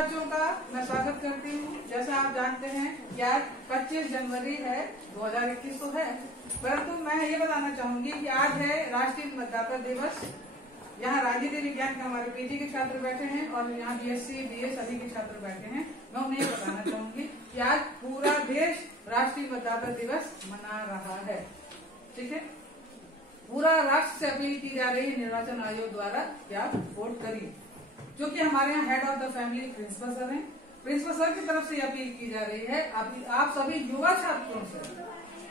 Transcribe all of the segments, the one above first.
बच्चों का मैं स्वागत करती हूँ। जैसा आप जानते हैं कि आज 25 जनवरी है, 2021 तो है, परंतु मैं ये बताना चाहूंगी कि आज है राष्ट्रीय मतदाता दिवस। यहाँ राजनीति विज्ञान के हमारे पीजी के छात्र बैठे हैं और यहाँ बीएससी बीए सभी के छात्र बैठे हैं। मैं उन्हें ये बताना चाहूंगी कि आज पूरा देश राष्ट्रीय मतदाता दिवस मना रहा है। ठीक है, पूरा राष्ट्र से अपील की जा रही है निर्वाचन आयोग द्वारा कि आप वोट करिए। जो कि हमारे यहाँ head of the family principal sir हैं, प्रिंसिपल सर की तरफ से अपील की जा रही है आप सभी युवा छात्रों से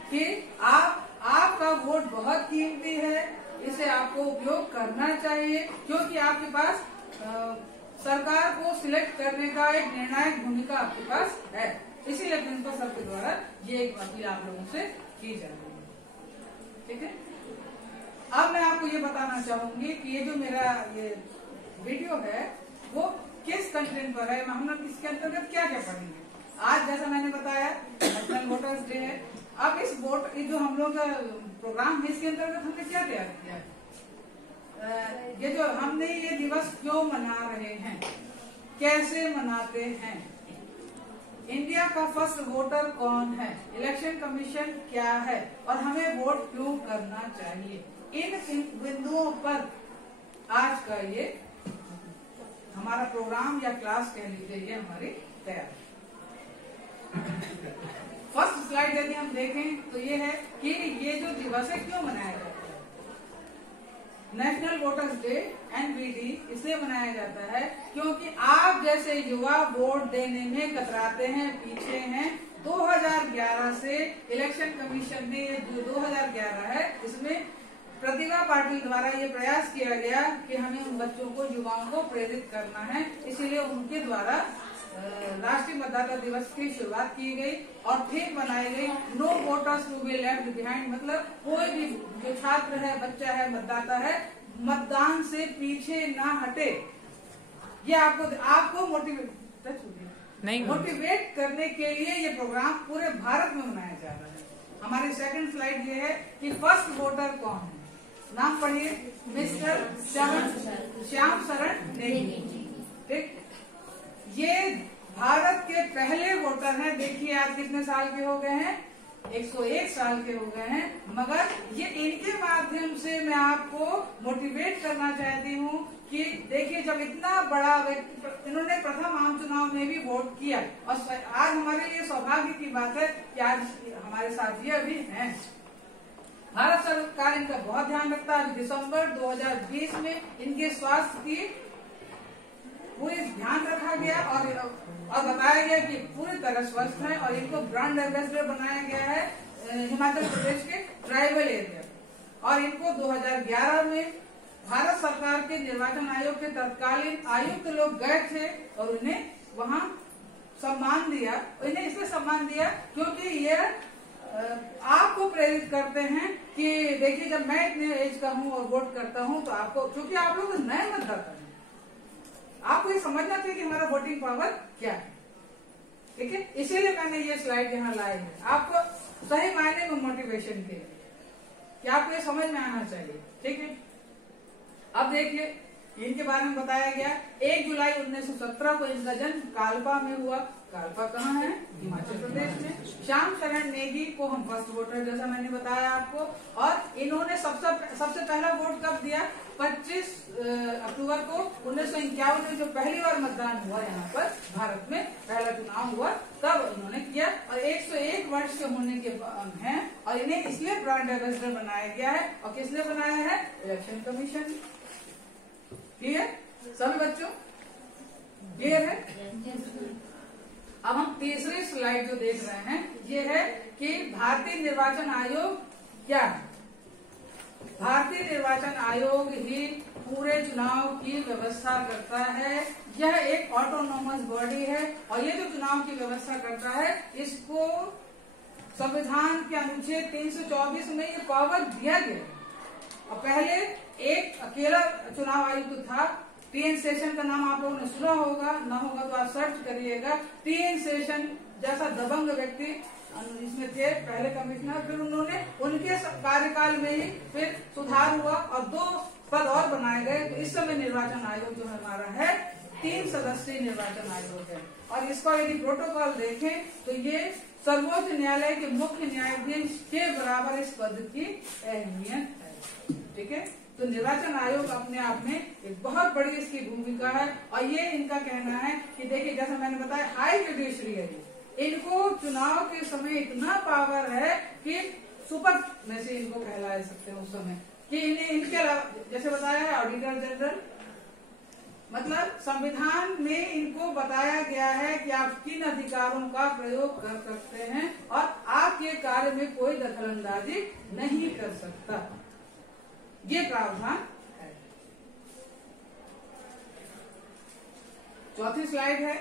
कि आपका वोट बहुत कीमती है, इसे आपको उपयोग करना चाहिए, क्योंकि आपके पास सरकार को सिलेक्ट करने का एक निर्णायक भूमिका आपके पास है। इसीलिए प्रिंसिपल सर के द्वारा ये एक अपील आप लोगों से की जा रही है। ठीक है, अब मैं आपको ये बताना चाहूंगी कि ये जो मेरा ये वीडियो है वो किस कंटेंट पर है, हम लोग इसके अंतर्गत क्या क्या पढ़ेंगे। आज जैसा मैंने बताया नेशनल वोटर्स डे है। अब इस जो हम लोग का प्रोग्राम है इसके अंतर्गत हमने क्या तैयार किया है, ये जो हमने ये दिवस क्यों मना रहे हैं, कैसे मनाते हैं, इंडिया का फर्स्ट वोटर कौन है, इलेक्शन कमीशन क्या है और हमें वोट क्यों करना चाहिए, इन बिंदुओं पर आज का ये हमारा प्रोग्राम या क्लास कह लीजिए ये हमारी तैयार। फर्स्ट स्लाइड यदि हम देखें तो ये है कि ये जो दिवस है क्यों मनाया जाता है। नेशनल वोटर्स डे एनवीडी इसलिए मनाया जाता है क्योंकि आप जैसे युवा वोट देने में कतराते हैं, पीछे हैं। 2011 से इलेक्शन कमीशन ने जो 2011 है इसमें प्रतिभा पाटिल द्वारा ये प्रयास किया गया कि हमें उन बच्चों को, युवाओं को प्रेरित करना है। इसीलिए उनके द्वारा राष्ट्रीय मतदाता दिवस की शुरुआत की गई और थीम बनाई गई no voters to be left behind, मतलब कोई भी जो छात्र है, बच्चा है, मतदाता है, मतदान से पीछे ना हटे। ये आपको मोटिवेट करने के लिए ये प्रोग्राम पूरे भारत में मनाया जा रहा है। हमारी सेकंड स्लाइड ये है कि फर्स्ट वोटर कौन है। नाम पढ़िए, मिस्टर श्याम शरण नेगी। ठीक, ये भारत के पहले वोटर हैं। देखिए आज कितने साल के हो गए हैं, 101 साल के हो गए हैं, मगर ये इनके माध्यम से मैं आपको मोटिवेट करना चाहती हूँ कि देखिए जब इतना बड़ा व्यक्ति, इन्होंने प्रथम आम चुनाव में भी वोट किया और आज हमारे लिए सौभाग्य की बात है कि आज हमारे साथ ये अभी हैं। भारत सरकार इनका बहुत ध्यान रखता है। दिसंबर 2020 में इनके स्वास्थ्य की पूरी ध्यान रखा गया और बताया गया कि पूरी तरह स्वस्थ है और इनको ब्रांड एम्बेसडर बनाया गया है हिमाचल प्रदेश के ट्राइबल एरिया। और इनको 2011 में भारत सरकार के निर्वाचन आयोग के तत्कालीन आयुक्त लोग गए थे और उन्हें वहां सम्मान दिया। इन्हें इसलिए सम्मान दिया क्योंकि ये आपको प्रेरित करते हैं कि देखिए जब मैं इतने एज का हूँ और वोट करता हूँ तो आपको, क्योंकि आप लोग नए मतदाता हैं, आपको ये समझना चाहिए कि हमारा वोटिंग पावर क्या है। ठीक है, इसीलिए मैंने ये स्लाइड यहाँ लाई है आपको सही मायने में मोटिवेशन के लिए कि आपको ये समझ में आना चाहिए। ठीक है, अब देखिए इनके बारे में बताया गया। 1 जुलाई 1917 को इनका जन्म कालपा में हुआ। कालपा कहाँ है, हिमाचल प्रदेश में। श्याम शरण नेगी को हम फर्स्ट वोटर जैसा मैंने बताया आपको, और इन्होंने सबसे पहला वोट कब दिया, 25 अक्टूबर को 1951 में जो पहली बार मतदान हुआ यहाँ पर भारत में पहला चुनाव हुआ तब इन्होंने किया और 101 वर्ष के होने के हैं और इन्हें इसलिए ब्रांड एम्बेसडर बनाया गया है। और किसने बनाया है, इलेक्शन कमीशन। क्लियर सभी बच्चों, क्लियर है। अब हम तीसरी स्लाइड जो देख रहे हैं ये है कि भारतीय निर्वाचन आयोग क्या है। भारतीय निर्वाचन आयोग ही पूरे चुनाव की व्यवस्था करता है। यह एक ऑटोनोमस बॉडी है और ये जो चुनाव की व्यवस्था करता है इसको संविधान के अनुच्छेद 324 में ये पावर दिया गया। और पहले एक अकेला चुनाव आयुक्त था, टीएन सेशन का नाम आप लोगों ने सुना होगा, ना होगा तो आप सर्च करिएगा। टीएन सेशन जैसा दबंग व्यक्ति इसमें थे पहले कमिश्नर, फिर उन्होंने उनके कार्यकाल में ही फिर सुधार हुआ और 2 पद और बनाए गए। तो इस समय निर्वाचन आयोग जो हमारा है 3 सदस्यीय निर्वाचन आयोग है। और इसका यदि प्रोटोकॉल देखें तो ये सर्वोच्च न्यायालय के मुख्य न्यायाधीश के बराबर इस पद की अहमियत है। ठीक है, तो निर्वाचन आयोग अपने आप में एक बहुत बड़ी इसकी भूमिका है। और ये इनका कहना है कि देखिए, जैसा मैंने बताया, हाई जुडिशरी है, इनको चुनाव के समय इतना पावर है कि सुपर में से इनको कहला सकते हैं उस समय कि इन्हें इनके अलावा, जैसे बताया है ऑडिटर जनरल, मतलब संविधान में इनको बताया गया है कि आप किन अधिकारों का प्रयोग कर सकते हैं और आपके कार्य में कोई दखलंदाजी नहीं कर सकता, ये प्रावधान है। चौथी स्लाइड है,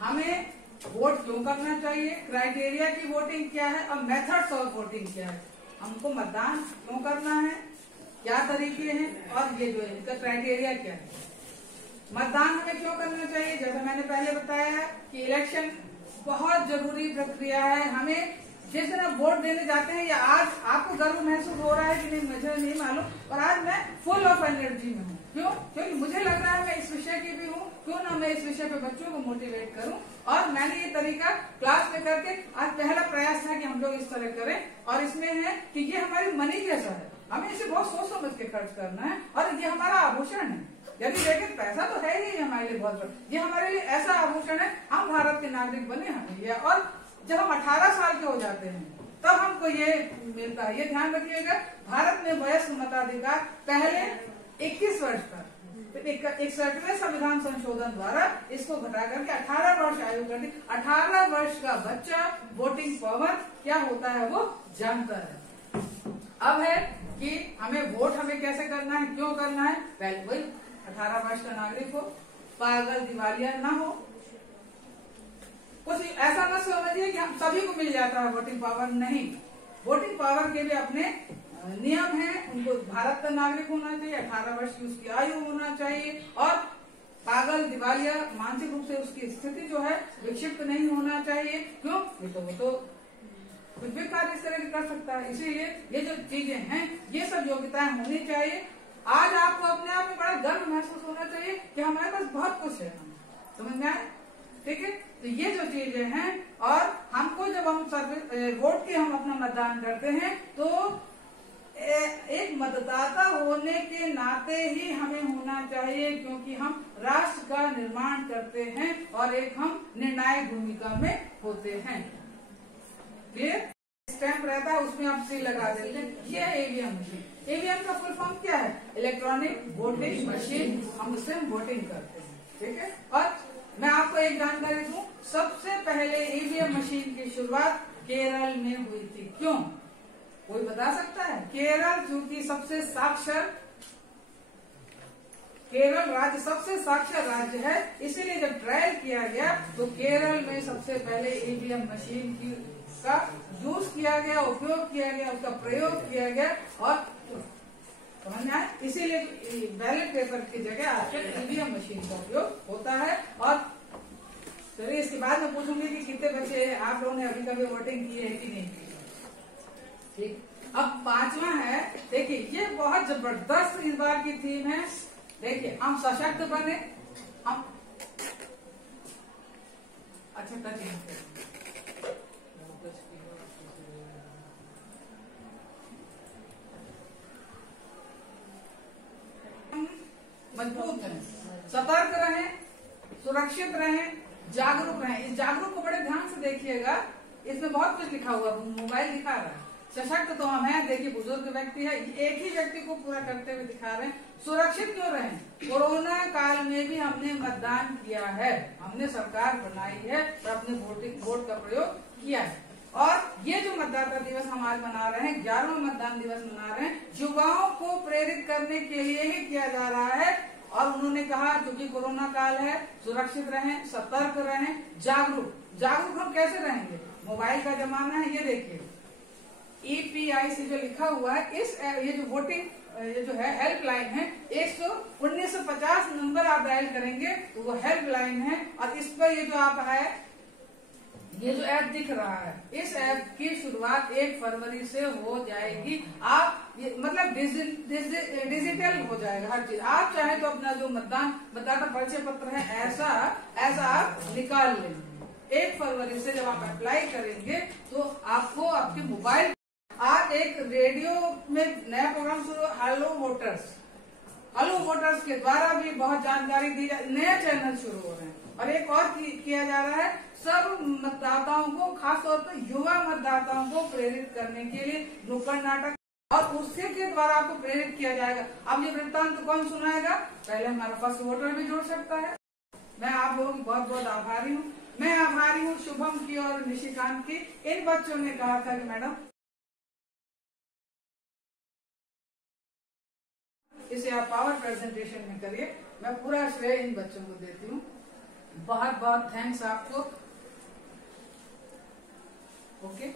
हमें वोट क्यों करना चाहिए, क्राइटेरिया की वोटिंग क्या है और मेथड्स ऑफ वोटिंग क्या है, हमको मतदान क्यों करना है, क्या तरीके हैं और ये जो है इनका क्राइटेरिया क्या है। मतदान हमें क्यों करना चाहिए, जैसा मैंने पहले बताया कि इलेक्शन बहुत जरूरी प्रक्रिया है। हमें जिस दिन आप वोट देने जाते हैं, या आज आपको गर्व महसूस हो रहा है कि नहीं, मुझे नहीं मालूम, और आज मैं फुल ऑफ एनर्जी में हूँ। क्यों? क्योंकि मुझे लग रहा है मैं इस विषय की भी हूँ, क्यों ना मैं इस विषय पे बच्चों को मोटिवेट करूं। और मैंने ये तरीका क्लास में करके आज पहला प्रयास था कि हम लोग इस तरह करें। और इसमें है कि ये हमारी मनी जैसा है, हमें इसे बहुत सोच समझ के खर्च करना है। और ये हमारा आभूषण है, यदि देखें पैसा तो है ही हमारे लिए बहुत बड़ा, ये हमारे लिए ऐसा आभूषण है, हम भारत के नागरिक बने हमें ये। और जब हम 18 साल के हो जाते हैं तब हमको ये मिलता है। ये ध्यान रखिएगा, भारत में वयस्क मताधिकार पहले 21 वर्ष का, 61वें संविधान संशोधन द्वारा इसको घटा करके 18 वर्ष आयु कर दी। 18 वर्ष का बच्चा वोटिंग पावर क्या होता है वो जानता है। अब है कि हमें वोट हमें कैसे करना है, क्यों करना है। पहले वही 18 वर्ष का नागरिक हो, पागल दिवालिया ना हो, कुछ ऐसा न समझिए कि हम सभी को मिल जाता है वोटिंग पावर। नहीं, वोटिंग पावर के भी अपने नियम हैं। उनको भारत का नागरिक होना चाहिए, 18 वर्ष की उसकी आयु होना चाहिए, और पागल दिवालिया मानसिक रूप से उसकी स्थिति जो है विक्षिप्त नहीं होना चाहिए। क्यों? वो तो कुछ भी कार्य इस तरह की कर सकता है। इसीलिए ये जो चीजें हैं, ये सब योग्यताएं होनी चाहिए। आज आपको अपने आप में बड़ा गर्व महसूस होना चाहिए कि हमारे पास बहुत कुछ है, समझ में आए? ठीक है, तो ये जो चीजें हैं, और हमको जब हम वोट के हम अपना मतदान करते हैं तो एक मतदाता होने के नाते ही हमें होना चाहिए, क्योंकि हम राष्ट्र का निर्माण करते हैं और एक हम निर्णायक भूमिका में होते हैं। क्लियर? स्टैंप रहता है, उसमें आप सील लगा देते हैं। ये है ईवीएम मशीन। ईवीएम का फुल फॉर्म क्या है? Electronic voting machine. हम उससे वोटिंग करते हैं। ठीक है, और मैं आपको एक जानकारी दूं, सबसे पहले ईवीएम मशीन की शुरुआत केरल में हुई थी। क्यों? कोई बता सकता है? केरल चूंकि सबसे साक्षर, केरल राज्य सबसे साक्षर राज्य है, इसीलिए जब ट्रायल किया गया तो केरल में सबसे पहले ईवीएम मशीन का यूज किया गया, उपयोग किया गया, उसका प्रयोग किया गया। और समझ में आए? इसीलिए बैलेट पेपर की जगह आजकल ईवीएम मशीन का उपयोग होता है। और चलिए इसके बाद मैं पूछूंगी कि कितने बच्चे आप लोगों ने अभी कभी वोटिंग की है कि नहीं की। ठीक, अब 5वां है, देखिए ये बहुत जबरदस्त इस बार की थीम है। देखिए, हम सशक्त बने, हम अच्छा मजबूत रहें, सतर्क रहें, सुरक्षित रहें, जागरूक रहें। इस जागरूक को बड़े ध्यान से देखिएगा, इसमें बहुत कुछ लिखा हुआ, मोबाइल दिखा रहा है। सशक्त तो हम हैं, देखिए बुजुर्ग व्यक्ति है, एक ही व्यक्ति को पूरा करते हुए दिखा रहे हैं। सुरक्षित क्यों रहें? कोरोना काल में भी हमने मतदान किया है, हमने सरकार बनाई है और अपने वोट का प्रयोग किया है। और ये जो मतदाता दिवस हम आज मना रहे हैं, 11वां मतदान दिवस मना रहे हैं, युवाओं को प्रेरित करने के लिए ही किया जा रहा है। और उन्होंने कहा क्योंकि कोरोना काल है, सुरक्षित रहें, सतर्क रहें, जागरूक। जागरूक हम कैसे रहेंगे? मोबाइल का जमाना है, ये देखिए EPIC जो लिखा हुआ है, इस ये जो वोटिंग ये जो है हेल्पलाइन है, 1950 नंबर आप डायल करेंगे तो वो हेल्पलाइन है। और इस पर ये जो आप है ये जो ऐप दिख रहा है, इस ऐप की शुरुआत 1 फरवरी से हो जाएगी। आप मतलब डिजिटल हो जाएगा हर चीज। आप चाहे तो अपना जो मतदाता परिचय पत्र है ऐसा आप निकाल लेंगे। 1 फरवरी से जब आप अप्लाई करेंगे तो आपको आपके मोबाइल। आज एक रेडियो में नया प्रोग्राम शुरू, हेलो वोटर्स के द्वारा भी बहुत जानकारी दी जाए, नए चैनल शुरू हो रहे हैं। और एक और किया जा रहा है, सब मतदाताओं को, खासतौर पर युवा मतदाताओं को प्रेरित करने के लिए नुक्कड़ नाटक, और उसके के द्वारा आपको प्रेरित किया जाएगा। अब ये वृत्तांत कौन सुनाएगा? पहले हमारा फर्स्ट वोटर भी जुड़ सकता है। मैं आप लोगों की बहुत बहुत आभारी हूँ। मैं आभारी हूँ शुभम की और निशिकांत की। इन बच्चों ने कहा था कि मैडम इसे आप पावर प्रेजेंटेशन में करिए। मैं पूरा श्रेय इन बच्चों को देती हूँ। बहुत बहुत थैंक्स आपको। ओके,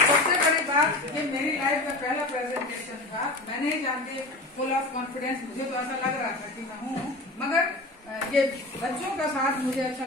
सबसे बड़ी बात, ये मेरी लाइफ का पहला प्रेजेंटेशन था। मैं नहीं जानती, फुल ऑफ कॉन्फिडेंस, मुझे तो ऐसा लग रहा था कि मैं हूँ, मगर ये बच्चों का साथ मुझे अच्छा